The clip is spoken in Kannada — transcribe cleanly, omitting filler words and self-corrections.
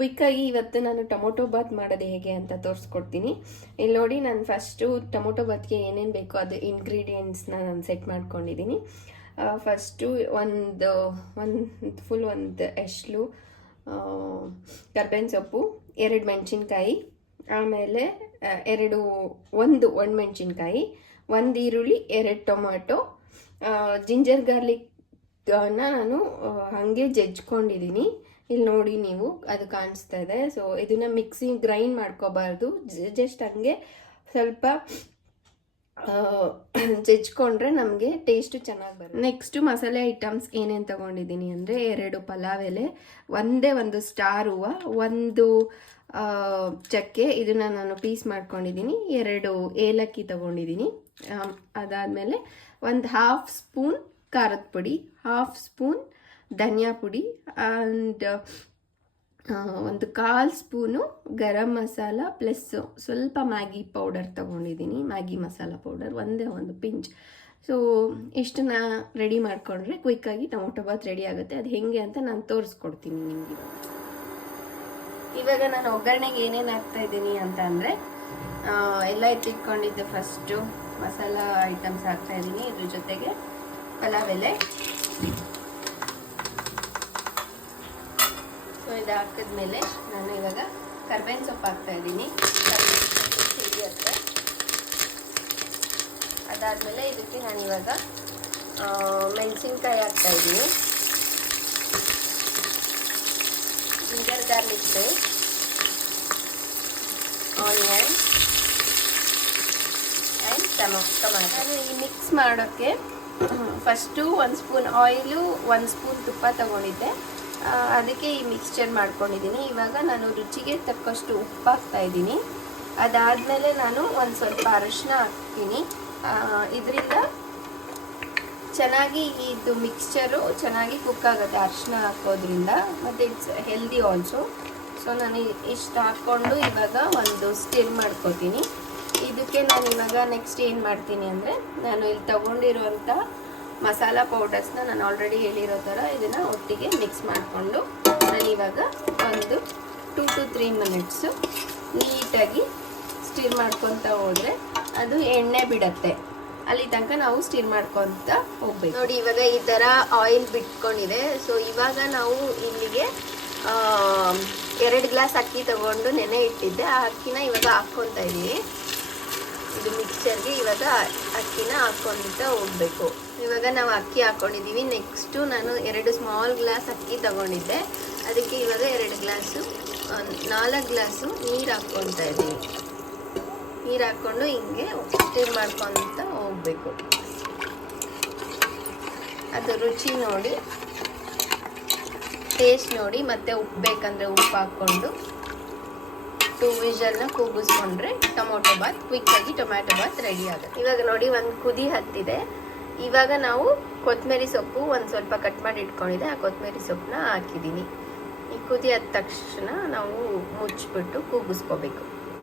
ಕ್ವಿಕ್ಕಾಗಿ ಇವತ್ತು ನಾನು ಟೊಮೊಟೊ ಬಾತ್ ಮಾಡೋದು ಹೇಗೆ ಅಂತ ತೋರಿಸ್ಕೊಡ್ತೀನಿ. ಇಲ್ಲಿ ನೋಡಿ, ನಾನು ಫಸ್ಟು ಟೊಮೊಟೊ ಬಾತ್ಗೆ ಏನೇನು ಬೇಕೋ ಅದು ಇಂಗ್ರೀಡಿಯೆಂಟ್ಸ್ನ ನಾನು ಸೆಟ್ ಮಾಡ್ಕೊಂಡಿದ್ದೀನಿ. ಫಸ್ಟು ಒಂದು ಎಸ್ಳು ಕರ್ಬೇವಿನ ಸೊಪ್ಪು, 2 ಮೆಣಸಿನ್ಕಾಯಿ, ಆಮೇಲೆ ಒಂದು ಒಣಮೆಣಸಿನ್ಕಾಯಿ, 1 ಈರುಳ್ಳಿ, 2 ಟೊಮ್ಯಾಟೊ, ಜಿಂಜರ್ ಗಾರ್ಲಿಕ್ನ ನಾನು ಹಾಗೆ ಜಜ್ಕೊಂಡಿದ್ದೀನಿ. ಇಲ್ಲಿ ನೋಡಿ ನೀವು, ಅದು ಕಾಣಿಸ್ತಾ ಇದೆ. ಸೊ ಇದನ್ನ ಮಿಕ್ಸಿ ಗ್ರೈಂಡ್ ಮಾಡ್ಕೋಬಾರ್ದು, ಜಸ್ಟ್ ಹಂಗೆ ಸ್ವಲ್ಪ ಜಜ್ಕೊಂಡ್ರೆ ನಮಗೆ ಟೇಸ್ಟು ಚೆನ್ನಾಗಿ ಬರುತ್ತೆ. ನೆಕ್ಸ್ಟು ಮಸಾಲೆ ಐಟಮ್ಸ್ ಏನೇನು ತೊಗೊಂಡಿದ್ದೀನಿ ಅಂದರೆ 2 ಪಲಾವ್ ಎಲೆ, ಒಂದು ಸ್ಟಾರ್ ಹೂವು, 1 ಚಕ್ಕೆ, ಇದನ್ನು ನಾನು ಪೀಸ್ ಮಾಡ್ಕೊಂಡಿದ್ದೀನಿ, 2 ಏಲಕ್ಕಿ ತೊಗೊಂಡಿದ್ದೀನಿ. ಅದಾದಮೇಲೆ 1/2 ಸ್ಪೂನ್ ಖಾರದ ಪುಡಿ, 1/2 ಸ್ಪೂನ್ ಧನಿಯಾ ಪುಡಿ, and 1/4 spoon garam masala plus ಸ್ವಲ್ಪ ಮ್ಯಾಗಿ ಪೌಡರ್ ತೊಗೊಂಡಿದ್ದೀನಿ, ಮ್ಯಾಗಿ ಮಸಾಲ ಪೌಡರ್ ಒಂದು ಪಿಂಚ್. ಸೊ ಇಷ್ಟನ್ನ ರೆಡಿ ಮಾಡಿಕೊಂಡ್ರೆ ಕ್ವಿಕ್ಕಾಗಿ ಟೊಮೊಟೊ ಬಾತ್ ರೆಡಿ ಆಗುತ್ತೆ. ಅದು ಹೇಗೆ ಅಂತ ನಾನು ತೋರಿಸ್ಕೊಡ್ತೀನಿ ನಿಮಗೆ. ಇವಾಗ ನಾನು ಒಗ್ಗರಣೆಗೆ ಏನೇನು ಹಾಕ್ತಾ ಇದ್ದೀನಿ ಅಂತ ಅಂದರೆ, ಎಲ್ಲ ಎತ್ತಿಟ್ಕೊಂಡಿದ್ದೆ. ಫಸ್ಟು ಮಸಾಲ ಐಟಮ್ಸ್ ಹಾಕ್ತಾ ಇದ್ದೀನಿ, ಇದ್ರ ಜೊತೆಗೆ ಪಲಾವ್ ಎಲೆ. ಸೊ ಇದು ಹಾಕಿದ್ಮೇಲೆ ನಾನು ಇವಾಗ ಕರ್ಬೇವಿನ ಸೊಪ್ಪು ಹಾಕ್ತಾ ಇದ್ದೀನಿ. ಸಿಡಿಯುತ್ತೆ. ಅದಾದಮೇಲೆ ಇದಕ್ಕೆ ನಾನು ಇವಾಗ ಮೆಣಸಿನ್ಕಾಯಿ ಹಾಕ್ತಾ ಇದ್ದೀನಿ, ginger garlic paste, onion and tomato. ಈ ಮಿಕ್ಸ್ ಮಾಡೋಕ್ಕೆ ಫಸ್ಟು 1 ಸ್ಪೂನ್ ಆಯಿಲು, 1 ಸ್ಪೂನ್ ತುಪ್ಪ ತಗೊಂಡಿದ್ದೆ, ಅದಕ್ಕೆ ಈ ಮಿಕ್ಸ್ಚರ್ ಮಾಡ್ಕೊಂಡಿದ್ದೀನಿ. ಇವಾಗ ನಾನು ರುಚಿಗೆ ತಕ್ಕಷ್ಟು ಉಪ್ಪು ಹಾಕ್ತಾ ಇದ್ದೀನಿ. ಅದಾದಮೇಲೆ ನಾನು ಒಂದು ಸ್ವಲ್ಪ ಅರಿಶಿನ ಹಾಕ್ತೀನಿ. ಇದರಿಂದ ಚೆನ್ನಾಗಿ ಇದು ಮಿಕ್ಸ್ಚರು ಚೆನ್ನಾಗಿ ಕುಕ್ ಆಗುತ್ತೆ ಅರಿಶಿನ ಹಾಕೋದ್ರಿಂದ, ಮತ್ತು ಇಟ್ಸ್ ಹೆಲ್ದಿ ಆಲ್ಸೋ. ಸೊ ನಾನು ಇಷ್ಟು ಹಾಕ್ಕೊಂಡು ಇವಾಗ ಒಂದು ಸ್ಟಿರ್ ಮಾಡ್ಕೋತೀನಿ. ಇದಕ್ಕೆ ನಾನು ಇವಾಗ ನೆಕ್ಸ್ಟ್ ಏನು ಮಾಡ್ತೀನಿ ಅಂದರೆ, ನಾನು ಇಲ್ಲಿ ತೊಗೊಂಡಿರುವಂಥ ಮಸಾಲ ಪೌಡರ್ಸ್ನ ನಾನು ಆಲ್ರೆಡಿ ಹೇಳಿರೋ ಥರ ಇದನ್ನು ಒಟ್ಟಿಗೆ ಮಿಕ್ಸ್ ಮಾಡಿಕೊಂಡು ನಾನು ಇವಾಗ ಒಂದು 2 to 3 ಮಿನಿಟ್ಸು ನೀಟಾಗಿ ಸ್ಟಿರ್ ಮಾಡ್ಕೊತ ಹೋದರೆ ಅದು ಎಣ್ಣೆ ಬಿಡುತ್ತೆ. ಅಲ್ಲಿ ತನಕ ನಾವು ಸ್ಟಿರ್ ಮಾಡ್ಕೊತ ಹೋಗ್ಬೇಕು. ನೋಡಿ, ಇವಾಗ ಈ ಥರ ಆಯಿಲ್ ಬಿಟ್ಕೊಂಡಿದೆ. ಸೊ ಇವಾಗ ನಾವು ಇಲ್ಲಿಗೆ 2 ಗ್ಲಾಸ್ ಅಕ್ಕಿ ತಗೊಂಡು ನೆನೆ ಇಟ್ಟಿದ್ದೆ. ಆ ಅಕ್ಕಿನ ಇವಾಗ ಹಾಕ್ಕೊತಾ ಇದ್ದೀವಿ. ಇದು ಮಿಕ್ಸ್ಚರ್ಗೆ ಇವಾಗ ಅಕ್ಕಿನ ಹಾಕ್ಕೊಳ್ತಾ ಹೋಗ್ಬೇಕು. ಇವಾಗ ನಾವು ಅಕ್ಕಿ ಹಾಕ್ಕೊಂಡಿದ್ದೀವಿ. ನೆಕ್ಸ್ಟು ನಾನು 2 ಸ್ಮಾಲ್ ಗ್ಲಾಸ್ ಅಕ್ಕಿ ತಗೊಂಡಿದ್ದೆ, ಅದಕ್ಕೆ ಇವಾಗ 4 ಗ್ಲಾಸು ನೀರು ಹಾಕ್ಕೊಳ್ತಾ ಇದ್ದೀವಿ. ನೀರು ಹಾಕ್ಕೊಂಡು ಹಿಂಗೆ ಸ್ಟಿರ್ ಮಾಡ್ಕೊತ ಹೋಗ್ಬೇಕು. ಅದು ರುಚಿ ನೋಡಿ, ಟೇಸ್ಟ್ ನೋಡಿ, ಮತ್ತು ಉಪ್ಪು ಬೇಕಂದರೆ ಉಪ್ಪು ಹಾಕ್ಕೊಂಡು 2 ವಿಷಲ್ನ ಕೂಗಿಸ್ಕೊಂಡ್ರೆ ಟೊಮೊಟೊ ಬಾತ್ ಕ್ವಿಕ್ಕಾಗಿ ಟೊಮ್ಯಾಟೊ ಬಾತ್ ರೆಡಿ ಆಗುತ್ತೆ. ಇವಾಗ ನೋಡಿ, ಒಂದು ಕುದಿ ಹತ್ತಿದೆ. ಇವಾಗ ನಾವು ಕೊತ್ತಂಬರಿ ಸೊಪ್ಪು ಒಂದು ಸ್ವಲ್ಪ ಕಟ್ ಮಾಡಿ ಇಟ್ಕೊಂಡಿದ್ದೆ, ಆ ಕೊತ್ತಂಬರಿ ಸೊಪ್ಪನ್ನ ಹಾಕಿದ್ದೀನಿ. ಈ ಕುದಿ ಹತ್ತ ತಕ್ಷಣ ನಾವು ಮುಚ್ಚಿಬಿಟ್ಟು ಕೂಗಿಸ್ಕೋಬೇಕು.